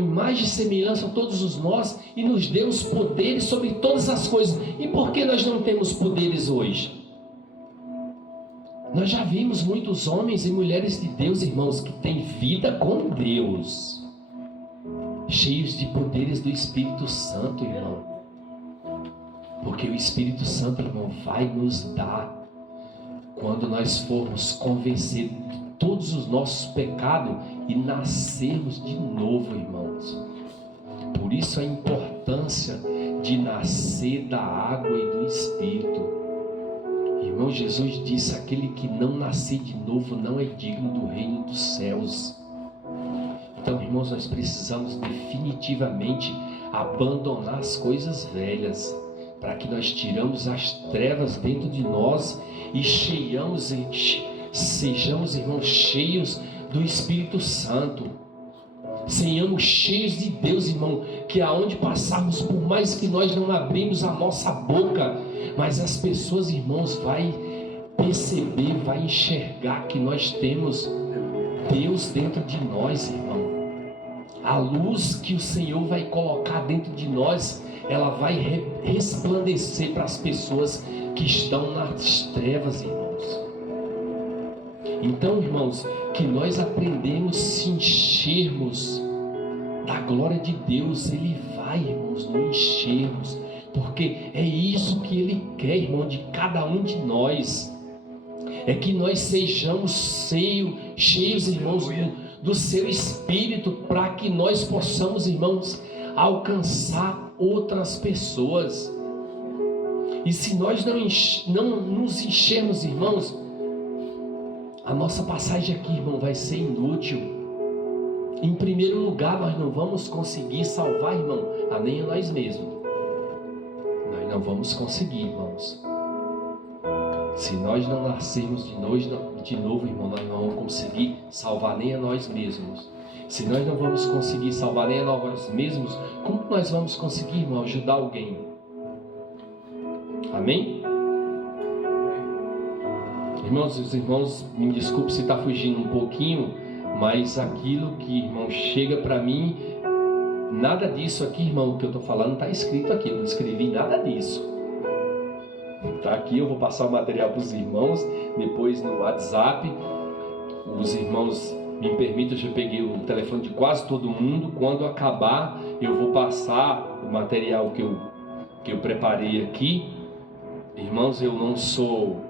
imagem e semelhança a todos os nós e nos deu os poderes sobre todas as coisas. E por que nós não temos poderes hoje? Nós já vimos muitos homens e mulheres de Deus, irmãos, que têm vida com Deus, cheios de poderes do Espírito Santo, irmão. Porque o Espírito Santo, irmão, vai nos dar, quando nós formos convencidos de todos os nossos pecados e nascermos de novo, irmãos. Por isso a importância de nascer da água e do Espírito. Irmão, Jesus disse: aquele que não nascer de novo não é digno do reino dos céus. Então, irmãos, nós precisamos definitivamente abandonar as coisas velhas, para que nós tiramos as trevas dentro de nós e sejamos, irmãos, cheios do Espírito Santo. Sejamos cheios de Deus, irmão, que aonde passarmos, por mais que nós não abrimos a nossa boca, mas as pessoas, irmãos, vai perceber, vai enxergar que nós temos Deus dentro de nós, irmão. A luz que o Senhor vai colocar dentro de nós, ela vai resplandecer para as pessoas que estão nas trevas, irmãos. Então, irmãos, que nós aprendemos a se enchermos da glória de Deus. Ele vai, irmãos, nos enchermos, porque é isso que Ele quer, irmão, de cada um de nós. É que nós sejamos cheios, irmãos, do Seu Espírito, para que nós possamos, irmãos, alcançar outras pessoas. E se nós não nos enchermos, irmãos, a nossa passagem aqui, irmão, vai ser inútil. Em primeiro lugar, nós não vamos conseguir salvar, irmão, nem a nós mesmos. Nós não vamos conseguir, irmãos. Se nós não nascermos de novo, irmão, nós não vamos conseguir salvar nem a nós mesmos. Se nós não vamos conseguir salvar nem a nós mesmos, como nós vamos conseguir, irmão, ajudar alguém? Amém? Irmãos, os irmãos, me desculpe se está fugindo um pouquinho, mas aquilo que, irmão, chega para mim, nada disso aqui, irmão, que eu estou falando está escrito aqui, eu não escrevi nada disso. Está aqui, eu vou passar o material para os irmãos, depois no WhatsApp. Os irmãos me permitem, eu já peguei o telefone de quase todo mundo. Quando acabar, eu vou passar o material que eu preparei aqui. Irmãos, eu não sou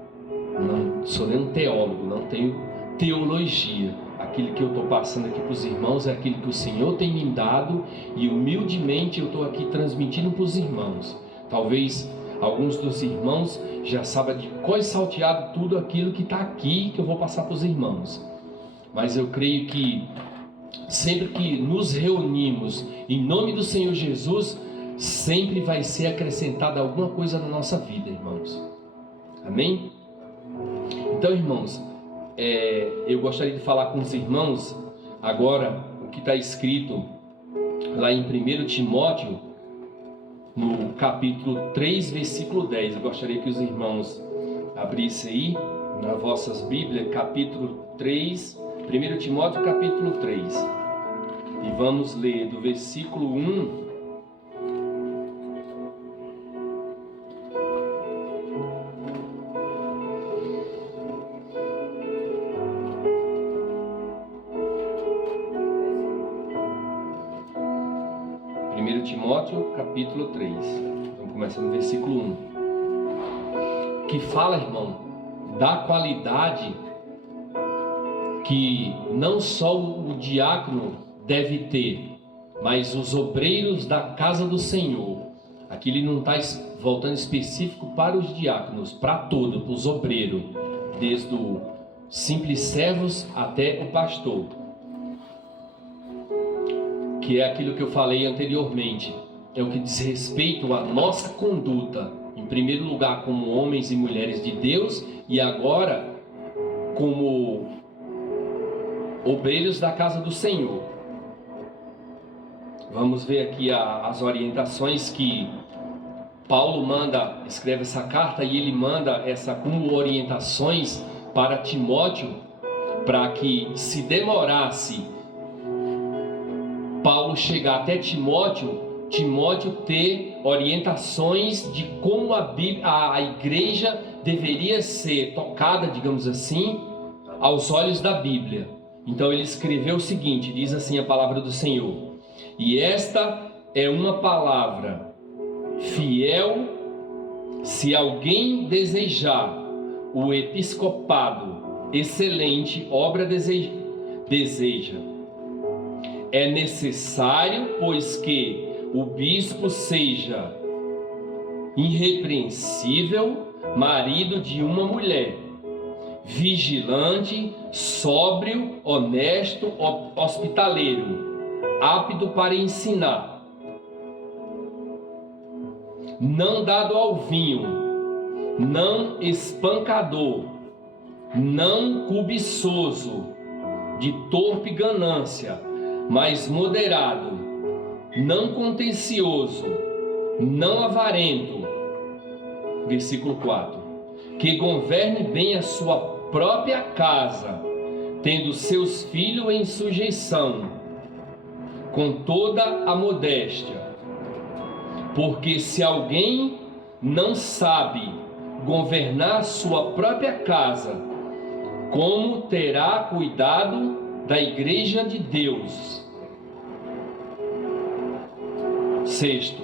nenhum teólogo, não tenho teologia. Aquilo que eu estou passando aqui para os irmãos é aquilo que o Senhor tem me dado, e humildemente eu estou aqui transmitindo para os irmãos. Talvez alguns dos irmãos já saibam de cor e salteado tudo aquilo que está aqui, que eu vou passar para os irmãos. Mas eu creio que sempre que nos reunimos em nome do Senhor Jesus, sempre vai ser acrescentada alguma coisa na nossa vida, irmãos. Amém? Então, irmãos, eu gostaria de falar com os irmãos agora o que está escrito lá em 1 Timóteo, no capítulo 3, versículo 10. Eu gostaria que os irmãos abrissem aí nas vossas Bíblias, capítulo 3, 1 Timóteo capítulo 3, e vamos ler do versículo 1 1 Timóteo capítulo 3, vamos começar no versículo 1, que fala, irmão, da qualidade que não só o diácono deve ter, mas os obreiros da casa do Senhor. Aqui ele não está voltando específico para os diáconos, para todos, para os obreiros, desde os simples servos até o pastor, que é aquilo que eu falei anteriormente, é o que diz respeito à nossa conduta, em primeiro lugar como homens e mulheres de Deus, e agora como obreiros da casa do Senhor. Vamos ver aqui as orientações que Paulo escreve essa carta, e ele manda essa como orientações para Timóteo, para que se demorasse Paulo Paulo chegar até Timóteo, Timóteo ter orientações de como a igreja deveria ser tocada, digamos assim, aos olhos da Bíblia. Então ele escreveu o seguinte, diz assim a palavra do Senhor: e esta é uma palavra fiel, se alguém desejar o episcopado, excelente obra deseja. É necessário, pois, que o bispo seja irrepreensível, marido de uma mulher, vigilante, sóbrio, honesto, hospitaleiro, apto para ensinar, não dado ao vinho, não espancador, não cobiçoso, de torpe ganância, mas moderado, não contencioso, não avarento. Versículo 4. Que governe bem a sua própria casa, tendo seus filhos em sujeição, com toda a modéstia. Porque se alguém não sabe governar sua própria casa, como terá cuidado da igreja de Deus? Sexto,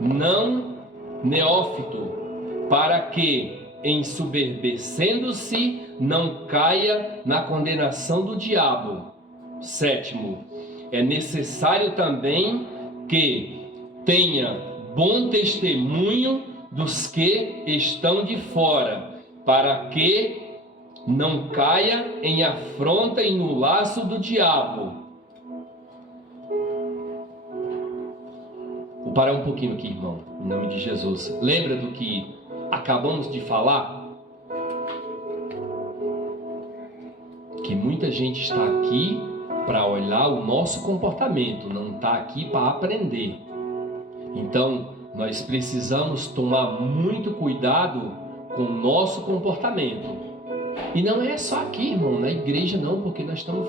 não neófito, para que, ensoberbecendo-se, não caia na condenação do diabo. Sétimo, é necessário também que tenha bom testemunho dos que estão de fora, para que não caia em afronta e no laço do diabo. Vou parar um pouquinho aqui, irmão, em nome de Jesus. Lembra do que acabamos de falar? Que muita gente está aqui para olhar o nosso comportamento, não está aqui para aprender. Então, nós precisamos tomar muito cuidado com o nosso comportamento. E não é só aqui, irmão, na igreja não, porque nós estamos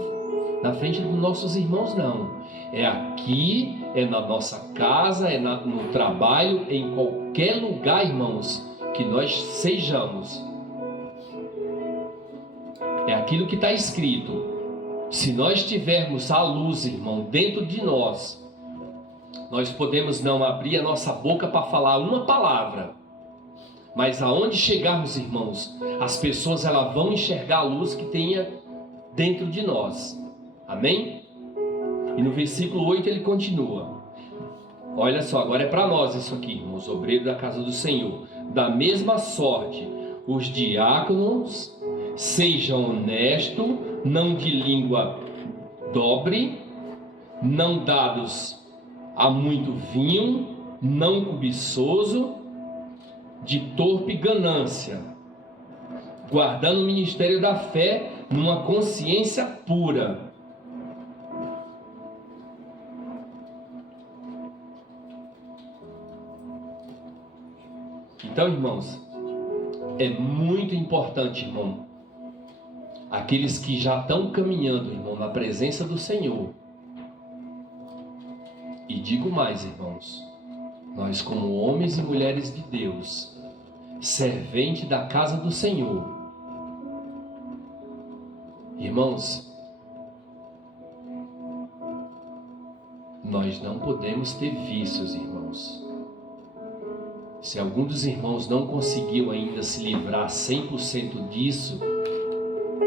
na frente dos nossos irmãos, não. É aqui, é na nossa casa, é no trabalho, em qualquer lugar, irmãos, que nós sejamos. É aquilo que está escrito. Se nós tivermos a luz, irmão, dentro de nós, nós podemos não abrir a nossa boca para falar uma palavra, mas aonde chegarmos, irmãos, as pessoas elas vão enxergar a luz que tenha dentro de nós. Amém? E no versículo 8 ele continua. Olha só, agora é para nós isso aqui, irmãos, obreiros da casa do Senhor. Da mesma sorte, os diáconos sejam honestos, não de língua dobre, não dados a muito vinho, não cobiçoso, de torpe ganância, guardando o ministério da fé numa consciência pura. Então, irmãos, é muito importante, irmão, aqueles que já estão caminhando, irmão, na presença do Senhor. E digo mais, irmãos, nós como homens e mulheres de Deus, servente da casa do Senhor, irmãos, nós não podemos ter vícios, irmãos. Se algum dos irmãos não conseguiu ainda se livrar 100% disso,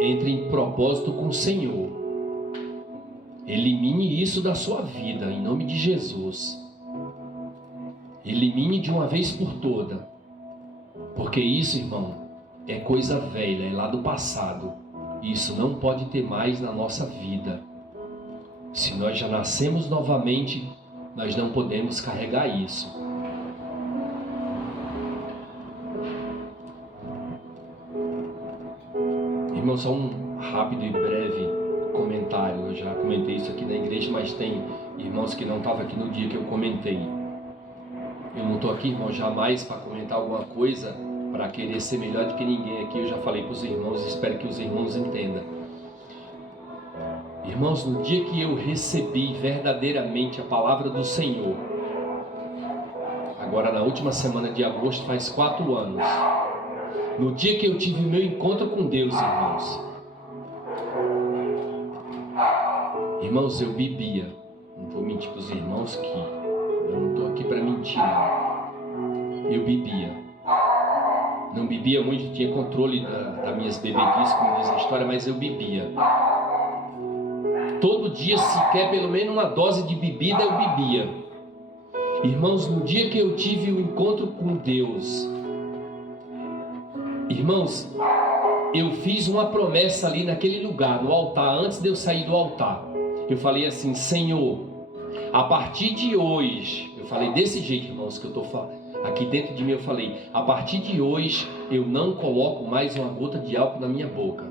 entre em propósito com o Senhor. Elimine isso da sua vida, em nome de Jesus. Elimine de uma vez por toda. Porque isso, irmão, é coisa velha, é lá do passado. Isso não pode ter mais na nossa vida. Se nós já nascemos novamente, nós não podemos carregar isso. Irmão, só um rápido e breve comentário. Eu já comentei isso aqui na igreja, mas tem irmãos que não estavam aqui no dia que eu comentei. Eu não estou aqui, irmão, jamais para comentar alguma coisa, para querer ser melhor do que ninguém aqui. Eu já falei para os irmãos e espero que os irmãos entendam. Irmãos, no dia que eu recebi verdadeiramente a palavra do Senhor, agora na última semana de agosto, faz 4 anos, no dia que eu tive meu encontro com Deus, irmãos, eu bebia. Não vou mentir para os irmãos que eu não estou aqui para mentir, não. Eu bebia. Não bebia muito, tinha controle das minhas bebedices, como diz a história, mas eu bebia. Todo dia, sequer pelo menos uma dose de bebida, eu bebia. Irmãos, no dia que eu tive o encontro com Deus, irmãos, eu fiz uma promessa ali naquele lugar, no altar, antes de eu sair do altar. Eu falei assim: Senhor, a partir de hoje, eu falei desse jeito, irmãos, que eu estou falando. Aqui dentro de mim eu falei: a partir de hoje eu não coloco mais uma gota de álcool na minha boca.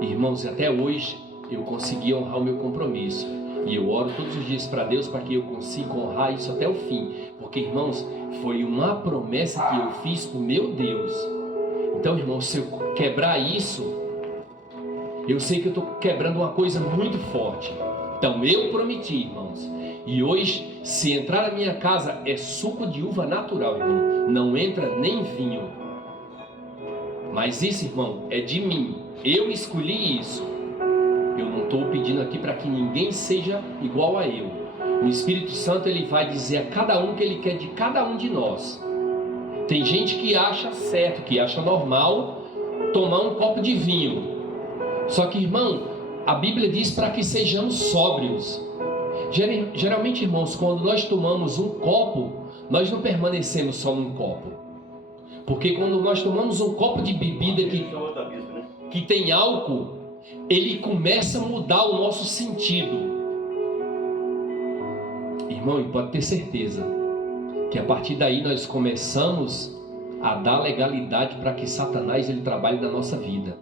Irmãos, até hoje eu consegui honrar o meu compromisso. E eu oro todos os dias para Deus para que eu consiga honrar isso até o fim. Porque, irmãos, foi uma promessa que eu fiz para o meu Deus. Então, irmãos, se eu quebrar isso, eu sei que eu estou quebrando uma coisa muito forte. Então eu prometi, irmãos. E hoje, se entrar na minha casa, é suco de uva natural, irmão. Não entra nem vinho. Mas isso, irmão, é de mim. Eu escolhi isso. Eu não estou pedindo aqui para que ninguém seja igual a eu. O Espírito Santo, ele vai dizer a cada um que ele quer de cada um de nós. Tem gente que acha certo, que acha normal tomar um copo de vinho. Só que, irmão, a Bíblia diz para que sejamos sóbrios. Geralmente, irmãos, quando nós tomamos um copo, nós não permanecemos só num copo. Porque quando nós tomamos um copo de bebida que tem álcool, ele começa a mudar o nosso sentido. Irmão, e pode ter certeza que a partir daí nós começamos a dar legalidade para que Satanás ele trabalhe na nossa vida.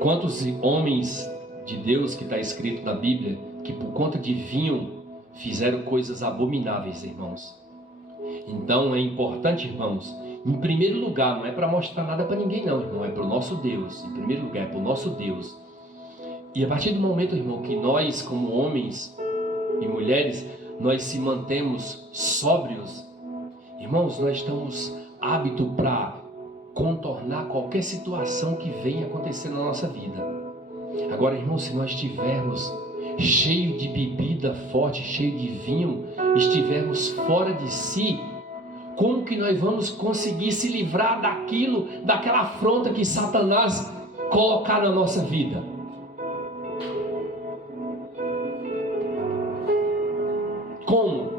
Quantos homens de Deus que está escrito na Bíblia que por conta de vinho fizeram coisas abomináveis, irmãos. Então é importante, irmãos, em primeiro lugar, não é para mostrar nada para ninguém não, irmão, é para o nosso Deus. Em primeiro lugar, é para o nosso Deus. E a partir do momento, irmão, que nós como homens e mulheres, nós se mantemos sóbrios, irmãos, nós estamos aptos para contornar qualquer situação que venha acontecer na nossa vida. Agora, irmão, se nós estivermos cheio de bebida forte, cheio de vinho, estivermos fora de si, como que nós vamos conseguir se livrar daquela afronta que Satanás colocar na nossa vida? Como?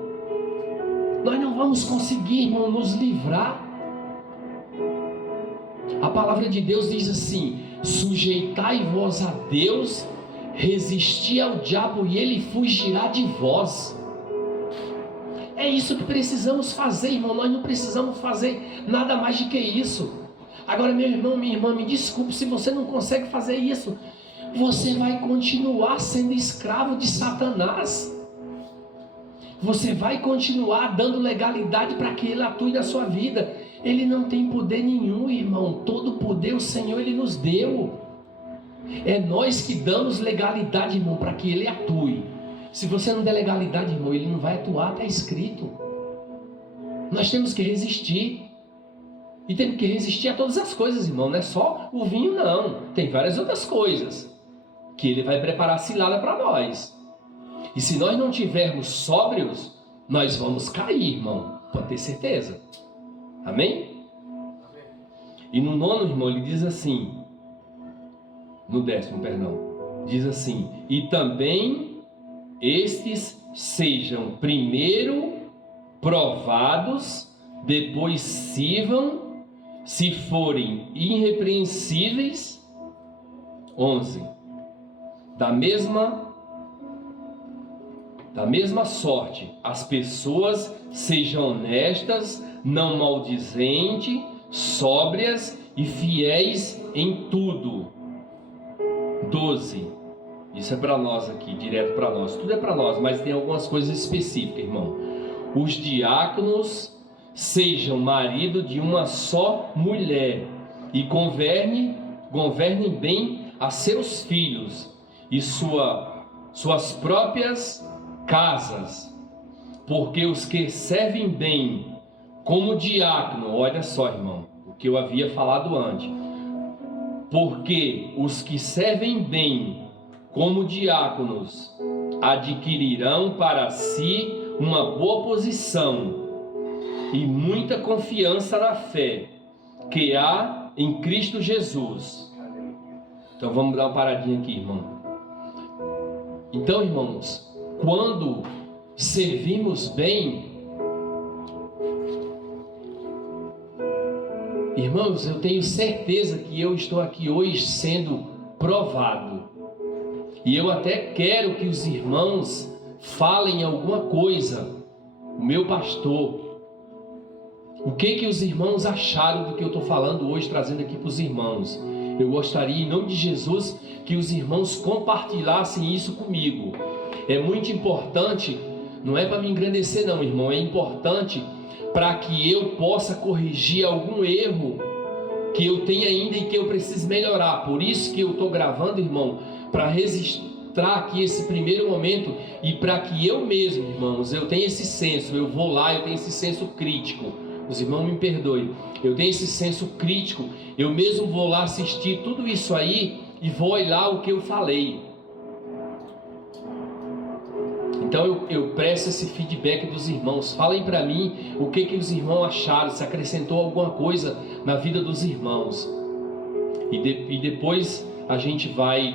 Nós não vamos conseguir, irmão, nos livrar. A palavra de Deus diz assim: sujeitai-vos a Deus, resisti ao diabo e ele fugirá de vós. É isso que precisamos fazer, irmão. Nós não precisamos fazer nada mais do que isso. Agora, meu irmão, minha irmã, me desculpe se você não consegue fazer isso. Você vai continuar sendo escravo de Satanás. Você vai continuar dando legalidade para que ele atue na sua vida. Ele não tem poder nenhum, irmão. Todo poder o Senhor ele nos deu. É nós que damos legalidade, irmão, para que ele atue. Se você não der legalidade, irmão, ele não vai atuar, está escrito. Nós temos que resistir. E temos que resistir a todas as coisas, irmão. Não é só o vinho, não. Tem várias outras coisas que ele vai preparar cilada para nós. E se nós não tivermos sóbrios, nós vamos cair, irmão. Pode ter certeza. Amém? E no 9, irmão, ele diz assim. No 10º, perdão. Diz assim: e também estes sejam primeiro provados, depois sirvam, se forem irrepreensíveis. 11. Da mesma sorte, as pessoas sejam honestas, não maldizentes, sóbrias e fiéis em tudo. 12. Isso é para nós aqui, direto para nós. Tudo é para nós, mas tem algumas coisas específicas, irmão. Os diáconos sejam marido de uma só mulher e governem bem a seus filhos e suas próprias casas, porque os que servem bem como diácono, olha só, irmão, o que eu havia falado antes, porque os que servem bem como diáconos adquirirão para si uma boa posição e muita confiança na fé que há em Cristo Jesus. Então vamos dar uma paradinha aqui, irmão. Então, irmãos, quando servimos bem, irmãos, eu tenho certeza que eu estou aqui hoje sendo provado. E eu até quero que os irmãos falem alguma coisa. O meu pastor, o que os irmãos acharam do que eu estou falando hoje, trazendo aqui para os irmãos? Eu gostaria, em nome de Jesus, que os irmãos compartilhassem isso comigo. É muito importante, não é para me engrandecer não, irmão, é importante para que eu possa corrigir algum erro que eu tenho ainda e que eu preciso melhorar. Por isso que eu estou gravando, irmão, para registrar aqui esse primeiro momento e para que eu mesmo, irmãos, eu tenha esse senso, eu vou lá, eu tenho esse senso crítico. Os irmãos me perdoem, eu tenho esse senso crítico, eu mesmo vou lá assistir tudo isso aí e vou olhar o que eu falei. Então eu presto esse feedback dos irmãos. Falem para mim o que os irmãos acharam, se acrescentou alguma coisa na vida dos irmãos. E depois a gente vai,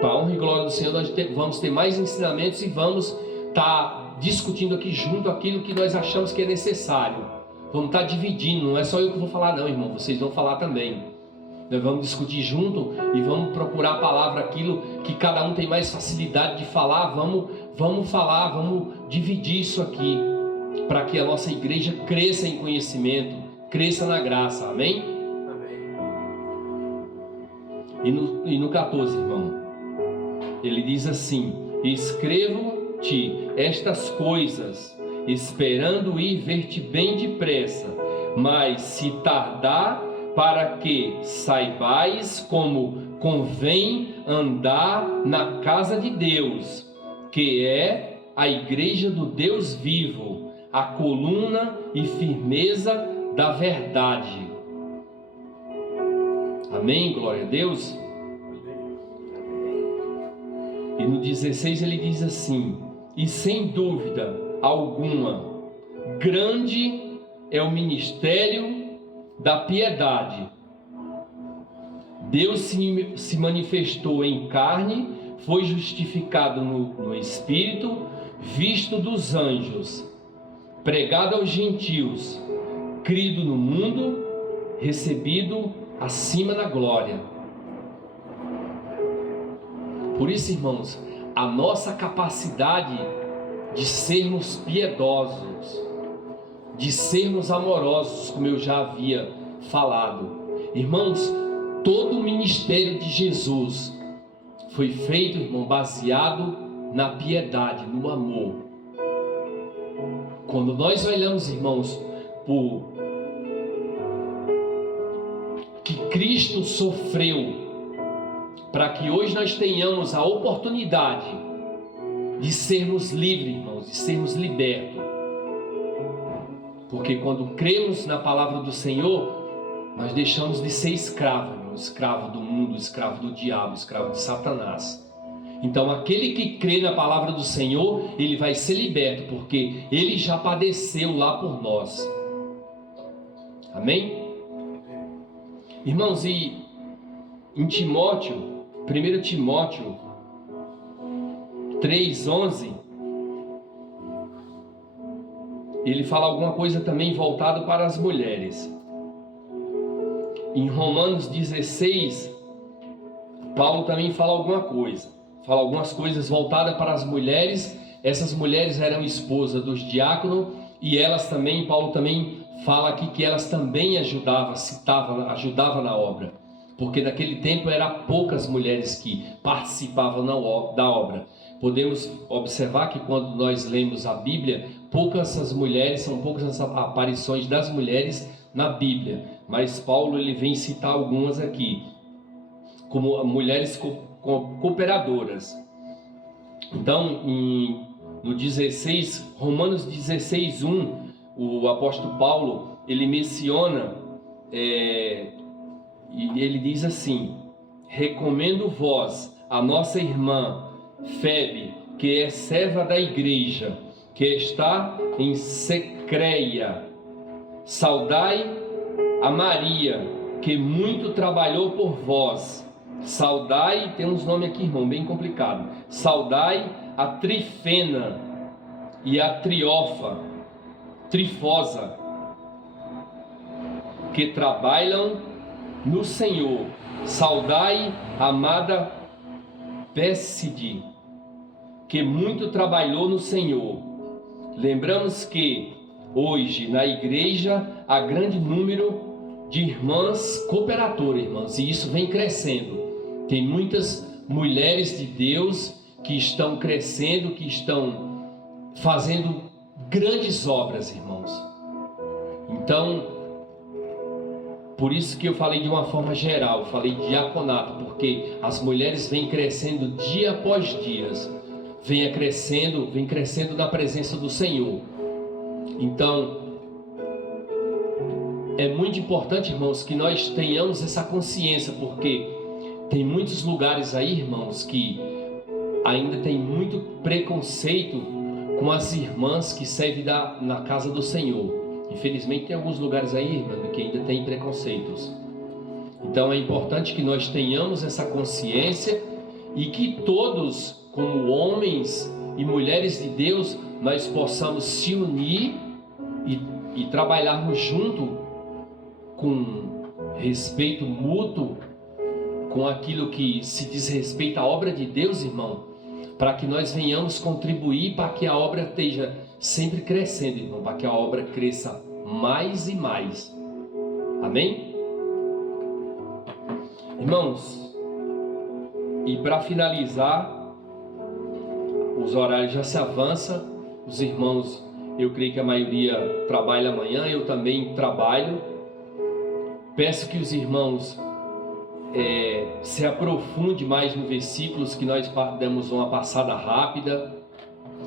para a honra e glória do Senhor, nós vamos ter mais ensinamentos e vamos estar discutindo aqui junto aquilo que nós achamos que é necessário. Vamos estar dividindo, não é só eu que vou falar não, irmão, vocês vão falar também. Nós vamos discutir junto e vamos procurar a palavra, aquilo que cada um tem mais facilidade de falar, vamos falar, vamos dividir isso aqui, para que a nossa igreja cresça em conhecimento, cresça na graça, amém? E no 14, irmão, ele diz assim: escrevo-te estas coisas, esperando ir ver-te bem depressa, mas se tardar, para que saibais como convém andar na casa de Deus, que é a igreja do Deus vivo, a coluna e firmeza da verdade. Amém? Glória a Deus. E no 16 ele diz assim: e sem dúvida alguma, grande é o ministério da piedade. Deus se manifestou em carne, foi justificado no Espírito, visto dos anjos, pregado aos gentios, crido no mundo, recebido acima na glória. Por isso, irmãos, a nossa capacidade de sermos piedosos, de sermos amorosos, como eu já havia falado. Irmãos, todo o ministério de Jesus foi feito, irmão, baseado na piedade, no amor. Quando nós olhamos, irmãos, por que Cristo sofreu para que hoje nós tenhamos a oportunidade de sermos livres, irmãos, de sermos libertos. Porque quando cremos na palavra do Senhor, nós deixamos de ser escravo, irmão, escravo do mundo, escravo do diabo, escravo de Satanás. Então aquele que crê na palavra do Senhor, ele vai ser liberto, porque ele já padeceu lá por nós. Amém? Irmãos, e em Timóteo, 1 Timóteo 3:11, ele fala alguma coisa também voltado para as mulheres. Em Romanos 16, Paulo também fala alguma coisa. Fala algumas coisas voltadas para as mulheres. Essas mulheres eram esposas dos diáconos e elas também, Paulo também fala aqui que elas também ajudavam na obra. Porque naquele tempo eram poucas mulheres que participavam da obra. Podemos observar que quando nós lemos a Bíblia, são poucas as aparições das mulheres na Bíblia, mas Paulo ele vem citar algumas aqui. como mulheres cooperadoras. Então, no 16, Romanos 16:1, o apóstolo Paulo, ele menciona, e ele diz assim: recomendo-vos a nossa irmã Febe, que é serva da igreja, que está em Secreia. Saudai a Maria, que muito trabalhou por vós. Saudai, tem uns nomes aqui, irmão, bem complicado. Saudai a Trifena e a Trifosa, que trabalham no Senhor. Saudai a amada Pérside, que muito trabalhou no Senhor. Lembramos que hoje na igreja há grande número de irmãs cooperadoras, irmãos, e isso vem crescendo. Tem muitas mulheres de Deus que estão crescendo, que estão fazendo grandes obras, irmãos. Então, por isso que eu falei de uma forma geral, falei diaconato, porque as mulheres vêm crescendo dia após dia, vem crescendo na presença do Senhor. Então, é muito importante, irmãos, que nós tenhamos essa consciência, porque tem muitos lugares aí, irmãos, que ainda tem muito preconceito com as irmãs que servem na casa do Senhor. Infelizmente tem alguns lugares aí, irmão, que ainda tem preconceitos. Então é importante que nós tenhamos essa consciência e que todos, como homens e mulheres de Deus, nós possamos se unir e trabalharmos junto com respeito mútuo, com aquilo que se diz respeito à obra de Deus, irmão, para que nós venhamos contribuir para que a obra esteja sempre crescendo, irmão, para que a obra cresça mais e mais. Amém? Irmãos, e para finalizar, os horários já se avançam. Os irmãos, eu creio que a maioria trabalha amanhã, eu também trabalho. Peço que os irmãos se aprofunde mais nos versículos, que nós demos uma passada rápida.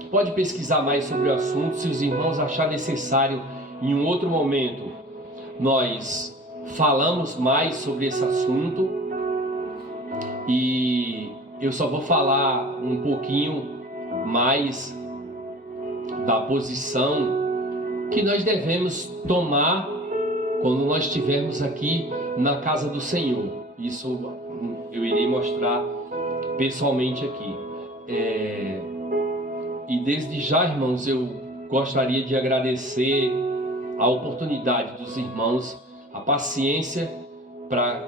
Pode pesquisar mais sobre o assunto, se os irmãos acharem necessário, em um outro momento nós falamos mais sobre esse assunto. E eu só vou falar um pouquinho mais da posição que nós devemos tomar quando nós estivermos aqui na casa do Senhor. Isso eu irei mostrar pessoalmente aqui. E desde já, irmãos, eu gostaria de agradecer a oportunidade dos irmãos, a paciência para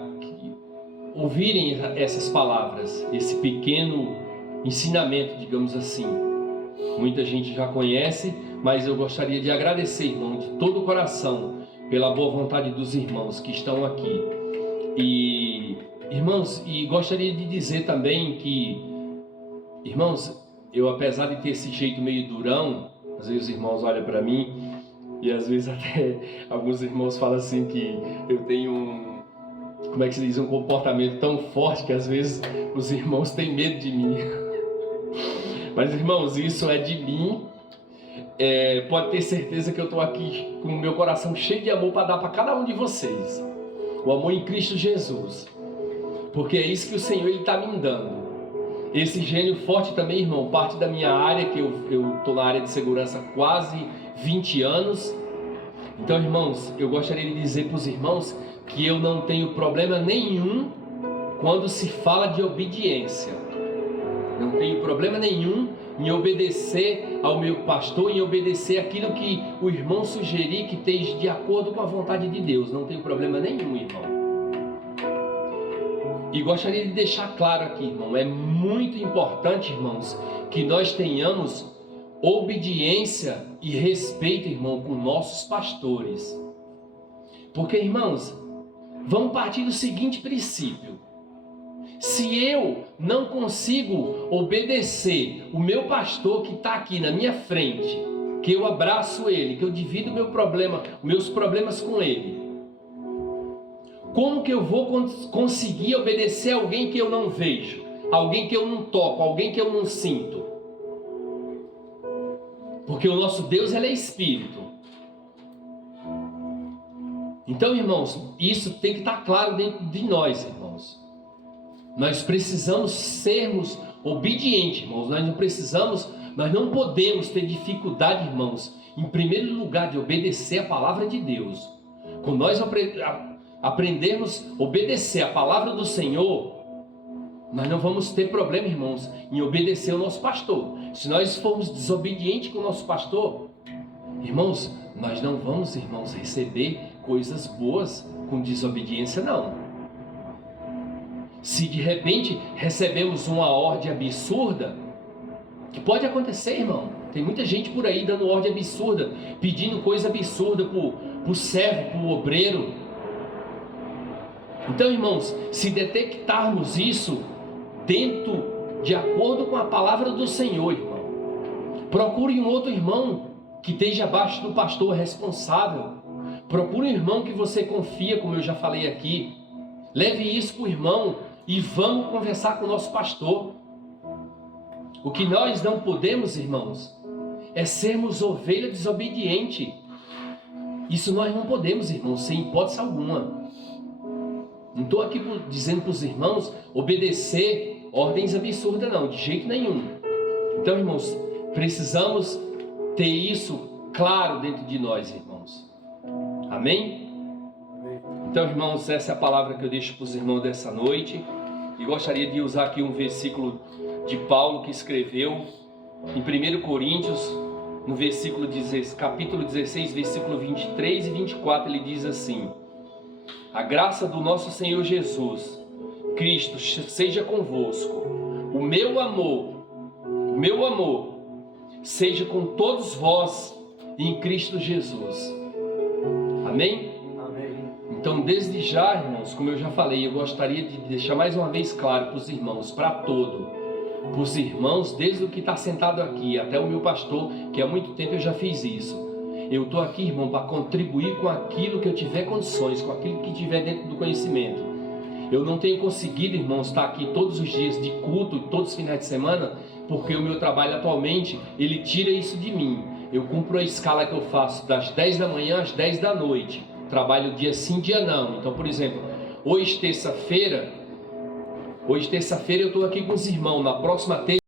ouvirem essas palavras, esse pequeno ensinamento, digamos assim. Muita gente já conhece, mas eu gostaria de agradecer, irmão, de todo o coração, pela boa vontade dos irmãos que estão aqui. E, irmãos, e gostaria de dizer também que, irmãos, eu, apesar de ter esse jeito meio durão, às vezes os irmãos olham para mim e às vezes até alguns irmãos falam assim que eu tenho como é que se diz, um comportamento tão forte que às vezes os irmãos têm medo de mim. Mas, irmãos, isso é de mim. Pode ter certeza que eu estou aqui com o meu coração cheio de amor para dar para cada um de vocês. O amor em Cristo Jesus. Porque é isso que o Senhor está me dando. Esse gênio forte também, irmão, parte da minha área, que eu estou na área de segurança há quase 20 anos. Então, irmãos, eu gostaria de dizer para os irmãos que eu não tenho problema nenhum quando se fala de obediência. Não tenho problema nenhum em obedecer ao meu pastor, em obedecer aquilo que o irmão sugerir que esteja de acordo com a vontade de Deus. Não tenho problema nenhum, irmão. E gostaria de deixar claro aqui, irmão, é muito importante, irmãos, que nós tenhamos obediência e respeito, irmão, com nossos pastores. Porque, irmãos, vamos partir do seguinte princípio: se eu não consigo obedecer o meu pastor que está aqui na minha frente, que eu abraço ele, que eu divido meus problemas com ele, Como que eu vou conseguir obedecer a alguém que eu não vejo? Alguém que eu não toco? Alguém que eu não sinto? Porque o nosso Deus, ele é Espírito. Então, irmãos, isso tem que estar claro dentro de nós, irmãos. Nós precisamos sermos obedientes, irmãos. Nós não podemos ter dificuldade, irmãos, em primeiro lugar, de obedecer a palavra de Deus. Quando nós aprendermos a obedecer a palavra do Senhor, nós não vamos ter problema, irmãos, em obedecer o nosso pastor. Se nós formos desobedientes com o nosso pastor, irmãos, nós não vamos, irmãos, receber coisas boas com desobediência, não. Se de repente recebemos uma ordem absurda, que pode acontecer, irmão. Tem muita gente por aí dando ordem absurda, pedindo coisa absurda pro servo, pro obreiro. Então, irmãos, se detectarmos isso de acordo com a palavra do Senhor, irmão, procure um outro irmão que esteja abaixo do pastor responsável. Procure um irmão que você confia, como eu já falei aqui. Leve isso para o irmão e vamos conversar com o nosso pastor. O que nós não podemos, irmãos, é sermos ovelha desobediente. Isso nós não podemos, irmãos, sem hipótese alguma. Não estou aqui dizendo para os irmãos obedecer ordens absurdas, não, de jeito nenhum. Então, irmãos, precisamos ter isso claro dentro de nós, irmãos. Amém? Então, irmãos, essa é a palavra que eu deixo para os irmãos dessa noite. E gostaria de usar aqui um versículo de Paulo que escreveu em 1 Coríntios, no capítulo 16, versículo 23 e 24, ele diz assim: a graça do nosso Senhor Jesus Cristo seja convosco. O meu amor seja com todos vós em Cristo Jesus. Amém? Amém. Então, desde já, irmãos, como eu já falei, eu gostaria de deixar mais uma vez claro para os irmãos, para os irmãos, desde o que está sentado aqui, até o meu pastor, que há muito tempo eu já fiz isso. Eu estou aqui, irmão, para contribuir com aquilo que eu tiver condições, com aquilo que tiver dentro do conhecimento. Eu não tenho conseguido, irmãos, estar aqui todos os dias de culto, todos os finais de semana, porque o meu trabalho atualmente, ele tira isso de mim. Eu cumpro a escala que eu faço das 10 da manhã às 10 da noite. Trabalho dia sim, dia não. Então, por exemplo, hoje terça-feira eu estou aqui com os irmãos. Na próxima terça